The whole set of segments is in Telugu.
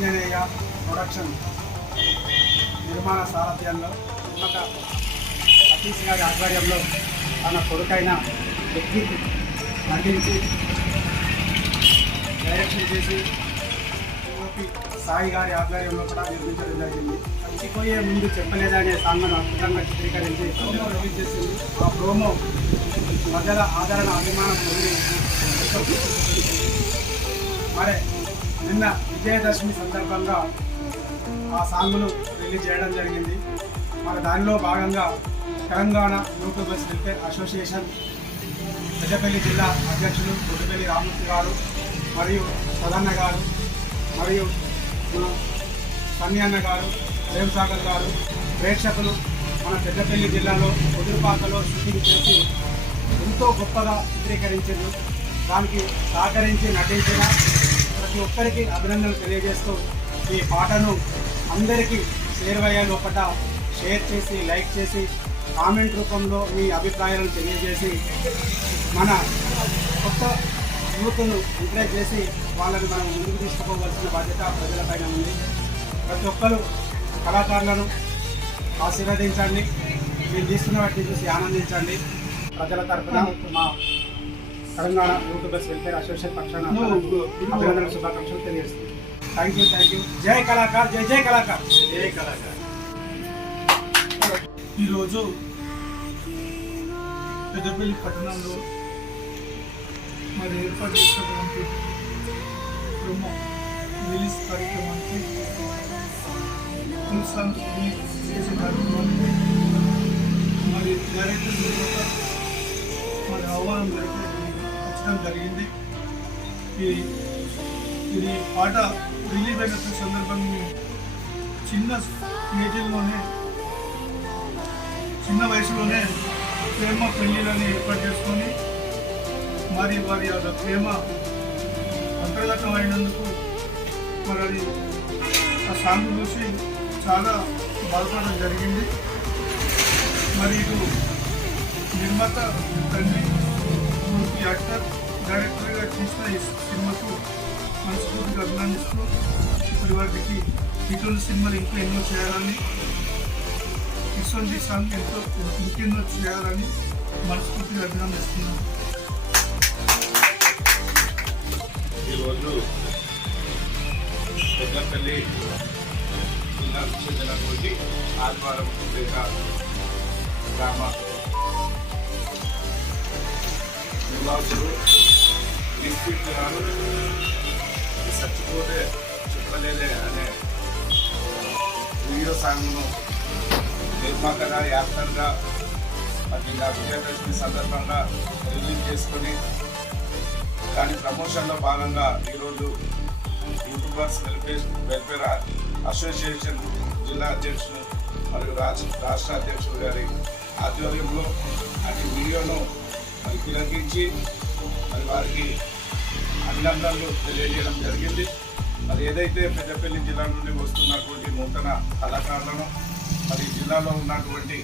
ఆంజనేయ ప్రొడక్షన్ నిర్మాణ సారథ్యంలో ఉన్నత సతీష్ గారి ఆధ్వర్యంలో తన కొడుకైన వ్యక్తికి నటించి డైరెక్షన్ చేసి ఓపి సాయి గారి ఆధ్వర్యంలో కూడా నిర్మించడం జరిగింది. చచ్చిపోయే ముందు చెప్పలేదనే సాంగ్ను అద్భుతంగా చిత్రీకరించి ప్రోమో రిలీజ్ చేసింది. ఆ ప్రోమో ప్రజల ఆదరణ అభిమానం పొంది మరి నిన్న విజయదశమి సందర్భంగా ఆ సాంగ్ను రిలీజ్ చేయడం జరిగింది. మరి దానిలో భాగంగా Telangana YouTubers welfare association Peddapalli జిల్లా అధ్యక్షులు కొట్టుపల్లి రామూర్తి గారు మరియు సదన్న గారు మరియు కన్యన్న గారు ప్రేమ్సాగర్ గారు ప్రేక్షకులు మన పెద్దపల్లి జిల్లాలో కుదురుపాకలో షూటింగ్ చేసి ఎంతో గొప్పగా చిత్రీకరించారు. దానికి సహకరించి నటించిన ప్రతి ఒక్కరికి అభినందనలు తెలియజేస్తూ ఈ పాటను అందరికీ చేరువయ్యే లోపల షేర్ చేసి లైక్ చేసి కామెంట్ రూపంలో మీ అభిప్రాయాలను తెలియజేసి మన కొత్త యూత్ను ఎంకరేజ్ చేసి వాళ్ళని మనం ముందుకు తీసుకుపోవాల్సిన బాధ్యత ప్రజలపైన ఉంది. ప్రతి ఒక్కరు కళాకారులను ఆశీర్వదించండి, మేము తీస్తున్న వాటిని చూసి ఆనందించండి. ప్రజల తరఫున మా తెలంగాణ యూట్యూబర్స్ వెల్ఫేర్ అసోసియేషన్ పక్షాన అభినందన శుభాకాంక్షలు తెలియజేస్తుంది. Thank you. జై కళాకార్, జై జై కళాకార్, జై కళాకార్. ఈరోజు పెద్దపల్లి పట్టణంలో మరి ఏర్పాటు చేసినటువంటి ప్రోమో రిలీజ్ కార్యక్రమానికి చేసే కార్యక్రమానికి మరి డైరెక్టర్ మరి ఆహ్వానం వచ్చడం జరిగింది. ఇది పాట రిలీజ్ అయిన సందర్భంగా చిన్న వయసులోనే ప్రేమ పెళ్ళిళ్ళని ఏర్పాటు చేసుకొని మరి వారి యొక్క ప్రేమ అంతర్గతం అయినందుకు మరి అది ఆ సాంగ్ చూసి చాలా బాధపడడం జరిగింది. మరి ఇటు నిర్మాత తండ్రి యాక్టర్ డైరెక్టర్గా తీసిన ఈ సినిమాకు మనస్ఫూర్తిగా అభినందిస్తూ ఇప్పటి వారికి ఇటువంటి సినిమాలు ఇంకా ఎన్నో చేయాలని, ఇటువంటి సాంగ్ ఇంకెన్నో చేయాలని మనస్ఫూర్తిగా అభినందిస్తున్నాను. ఈరోజు పెద్దపల్లి జిల్లాకు చెందినటువంటి ఆదివారం గ్రామ నివాసులు నింపిస్తున్నారు. చచ్చిపోతే చెప్పలేదే అనే వీడియో సాంగ్ను నిర్మాతగా యాక్టర్గా మరి విజయదశమి సందర్భంగా రిలీజ్ చేసుకొని దాని ప్రమోషన్లో భాగంగా ఈరోజు యూట్యూబర్స్ వెల్ఫేర్ అసోసియేషన్ జిల్లా అధ్యక్షులు మరియు రాష్ట్ర అధ్యక్షులు గారి ఆధ్వర్యంలో అటు వీడియోను మరి తిలకించి మరి వారికి అభినందనలు తెలియజేయడం జరిగింది. మరి ఏదైతే పెద్దపల్లి జిల్లా నుండి వస్తున్నటువంటి నూతన కళాకారులను మరి జిల్లాలో ఉన్నటువంటి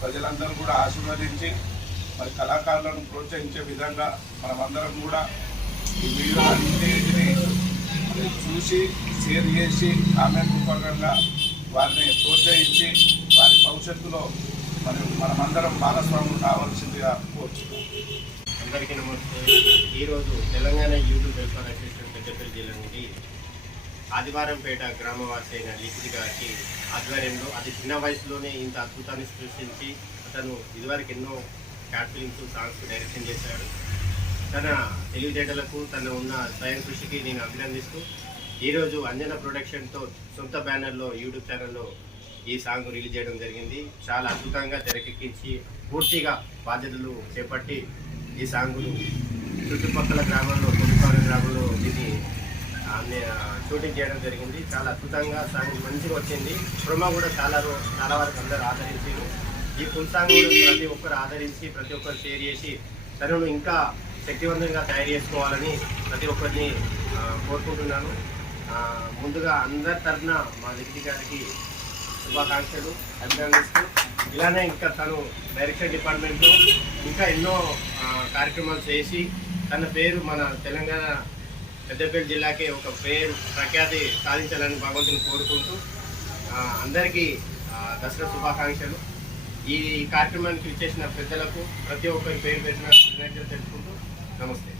ప్రజలందరూ కూడా ఆశీర్వదించి మరి కళాకారులను ప్రోత్సహించే విధంగా మనమందరం కూడా ఈ వీడియో అన్నింటిని చూసి షేర్ చేసి కామెంట్ రూపకంగా వారిని ప్రోత్సహించి వారి భవిష్యత్తులో మనమందరం భాగస్వాములు కావాల్సిందిగా కోరుచున్నాం. అందరికీ నమస్తే. ఈరోజు Telangana YouTube welfare association Peddapalli జిల్లా నుండి ఆదివారంపేట గ్రామవాసి అయిన లిఖిత్ గారికి ఆధ్వర్యంలో అతి చిన్న వయసులోనే ఇంత అద్భుతాన్ని సృష్టించి అతను ఇదివరకు ఎన్నో షార్ట్ ఫిలిమ్స్ సాంగ్స్ డైరెక్షన్ చేశాడు. తన తెలివితేటలకు తన ఉన్న స్వయం కృషికి నేను అభినందిస్తూ ఈరోజు అంజన ప్రొడక్షన్తో సొంత బ్యానర్లో యూట్యూబ్ ఛానల్లో ఈ సాంగ్ రిలీజ్ చేయడం జరిగింది. చాలా అద్భుతంగా తెరకెక్కించి పూర్తిగా బాధ్యతలు చేపట్టి ఈ సాంగును చుట్టుపక్కల గ్రామాల్లో కొద్దిపాలెం గ్రామంలో దీన్ని షూటింగ్ చేయడం జరిగింది. చాలా అద్భుతంగా సాంగ్ మంచిగా వచ్చింది. ప్రోమో కూడా చాలా వరకు అందరూ ఆదరించారు. ఈ ఫుల్ సాంగ్ ప్రతి ఒక్కరు ఆదరించి ప్రతి ఒక్కరు షేర్ చేసి తనను ఇంకా శక్తివంతంగా తయారు చేసుకోవాలని ప్రతి ఒక్కరిని కోరుకుంటున్నాను. ముందుగా అందరి తరఫున మా లిఖిత్ గారికి శుభాకాంక్షలు అభినందిస్తూ ఇలానే ఇంకా తను డైరెక్షన్ డిపార్ట్మెంట్లో ఇంకా ఎన్నో కార్యక్రమాలు చేసి తన పేరు మన తెలంగాణ పెద్దపల్లి జిల్లాకి ఒక పేరు ప్రఖ్యాతి సాధించాలని భగవంతుని కోరుకుంటూ అందరికీ దసరా శుభాకాంక్షలు. ఈ కార్యక్రమానికి ఇచ్చేసిన పెద్దలకు ప్రతి ఒక్కరి పేరు పెట్టిన తెలుసుకుంటూ నమస్తే.